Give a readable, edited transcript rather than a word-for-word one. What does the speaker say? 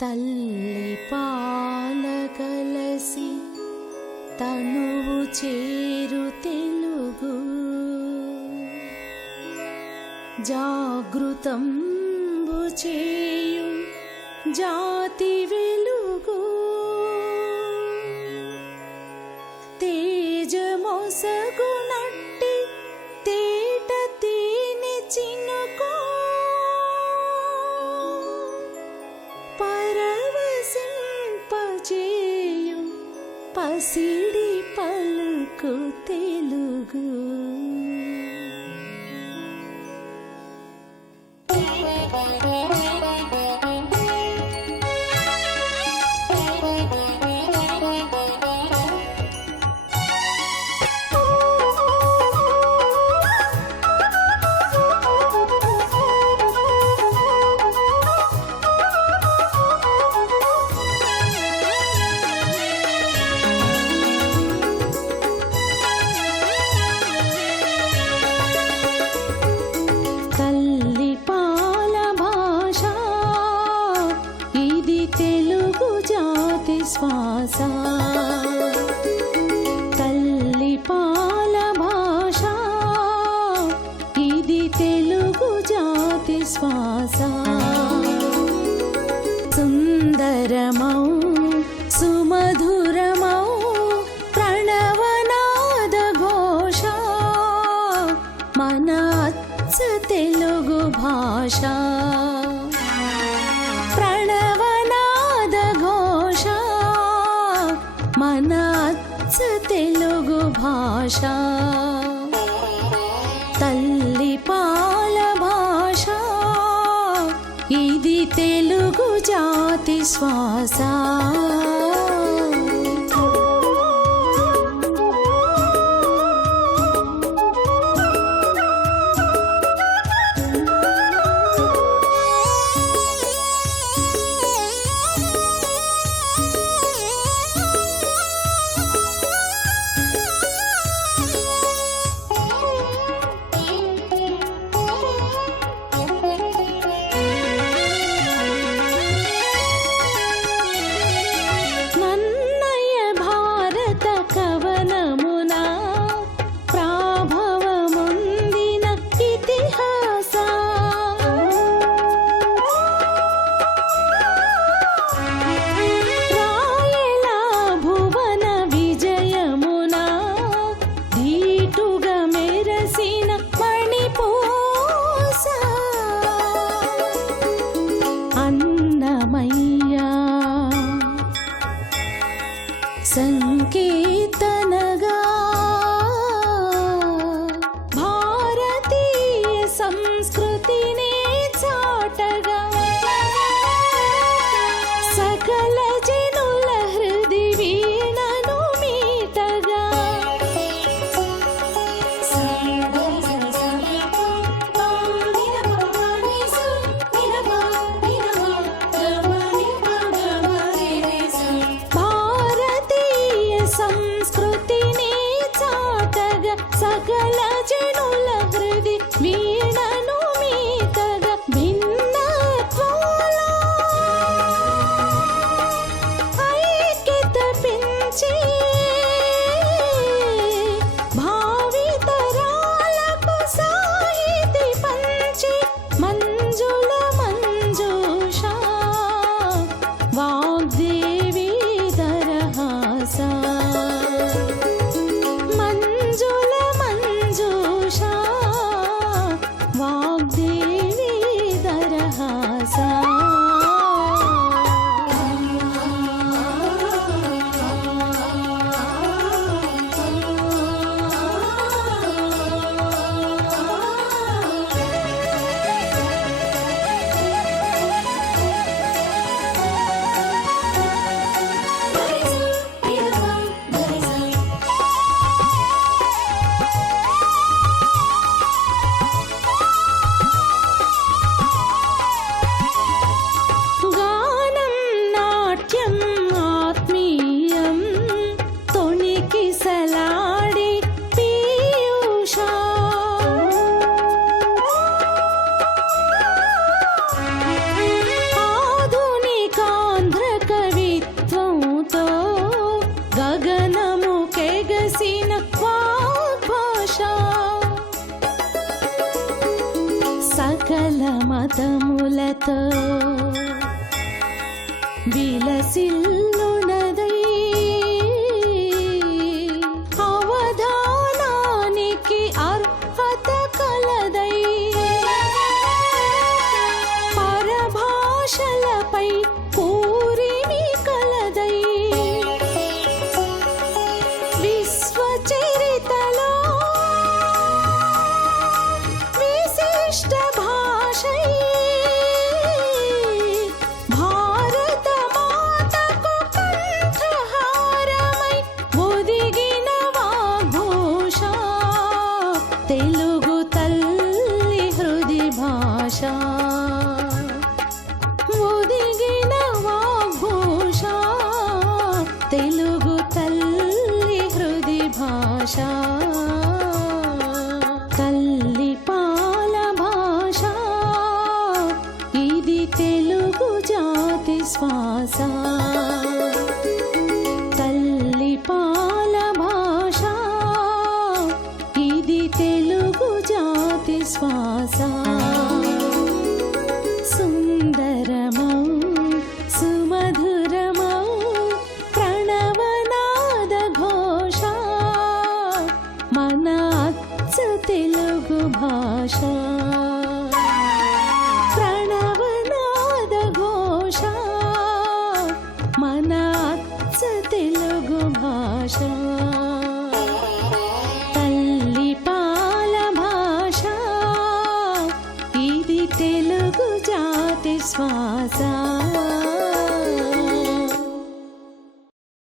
తల్లి పాల కలసి తనువు చేరు తెలుగు జాగృతంబు చేయు జాతి వెలుగు తేజమొసగునట్టి తేట తేనె చినుకు పరవశింపజేయు పసిడి పలుకు తెలుగు. తల్లి పాల భాష ఇది తెలుగు జాతి శ్వాస. తల్లి పాల భాష ఇది తెలుగు జాతి శ్వాస. సుందరమౌ సుమధురమౌ ప్రణవనాద ఘోష మన తెలుగు భాష. ప్రణవనాద ఘోష మన తెలుగు భాష. తల్లి పాల భాష ఇది తెలుగు జాతి శ్వాస. సంకీర్తనగా భారతీయ సంస్కృతిని చాటగా సకల జనుల హృది వీణను మీటగా సంస్కృతిని చాటగా సకల జనుల హృది వీణను మీటగా భిన్నత్వాల ఐక్యత పెంచి భావితరాలకు సాహితీ పంచి మంజుల మంజూష వాగ్దేవి దరహాస. మంజుల మంజూష వాగ్దేవి దరహాస. సకల మతములతో విలసిల్లునదై అవధానానికి అర్హత కలదై పరభాషలపై పూరిమి కలదై విశ్వచరితలో విశిష్ట భాషై భారత మాతకు కంఠహారమై ఒదిగిన వాగ్ఘోష తెలుగు తల్లి హృది భాష ఒదిగిన వాగ్ఘోష తెలుగు తల్లి హృది భాష తల్లి పాల భాష ఇది తెలుగు జాతి శ్వాస తల్లి పాల భాష ఇది తెలుగు జాతి శ్వాస సుందరమౌ సుమధురమౌ ప్రణవనాద ఘోష మన అచ్చ తెలుగు భాష ప్రణవనాద ఘోష మన అచ్చ తెలుగు భాష తల్లి పాల భాష ఇది తెలుగు జాతి శ్వాస